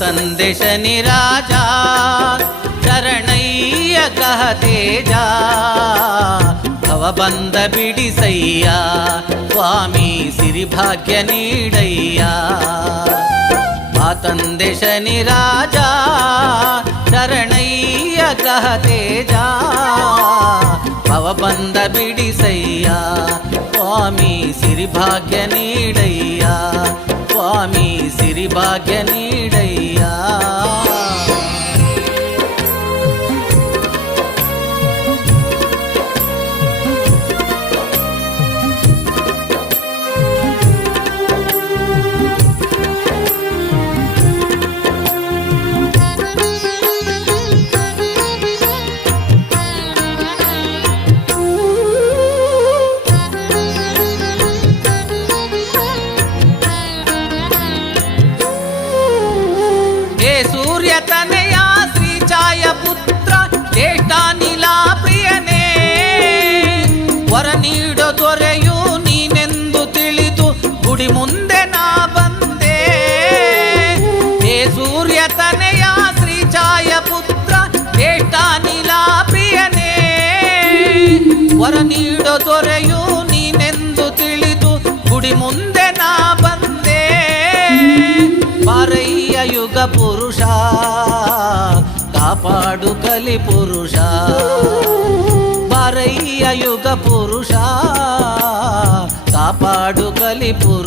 ತಂದೆ ಶನಿ ರಾಜ ಶರಣಯ್ಯ ಕಹ ತೇಜ ಭವಬಂಧ ಬಿಡಿಸಯ್ಯ ಸ್ವಾಮಿ ಸಿರಿಭಾಗ್ಯ ನೀಡಯ್ಯ ಆ ತಂದೆ ಶನಿ ರಾಜ ಶರಣಯ್ಯ ಕಹ ತೇಜ ಭವಬಂಧ ಬಿಡಿಸಯ್ಯ ಸ್ವಾಮಿ ಸಿರಿಭಾಗ್ಯ ನೀಡಯ್ಯ ಸ್ವಾಮಿ ಸಿರಿಭಾಗ್ಯ ನೀಡಯ್ಯ ತನೆಯ ಶ್ರೀ ಛಾಯ ಪುತ್ರ ಜ್ಯೇಷ್ಠಾನಿಲಾ ಪ್ರಿಯನೇ ವರ ನೀಡೋ ದೊರೆಯು ನೀನೆಂದು ತಿಳಿದು ಗುಡಿ ಮುಂದೆ ನಾ ಬಂದೆ ಹೇ ಸೂರ್ಯ ತನೆಯ ಶ್ರೀ ಛಾಯ ಪುತ್ರ ಜ್ಯೇಷ್ಠಾನಿಲಾ ಪ್ರಿಯನೇ ವರ ನೀಡೋ ದೊರೆಯು ನೀನೆಂದು ತಿಳಿದು ಗುಡಿ ಮುಂದೆ ನಾ ಬಂದೆ ಬಾರಯ್ಯ ಯುಗ ಪುರುಷ ಕಾಪಾಡು ಕಲಿ ಪುರುಷ ಬಾರಯ್ಯ ಯುಗ ಪುರುಷ ಕಾಪಾಡು ಕಲಿ ಪುರುಷ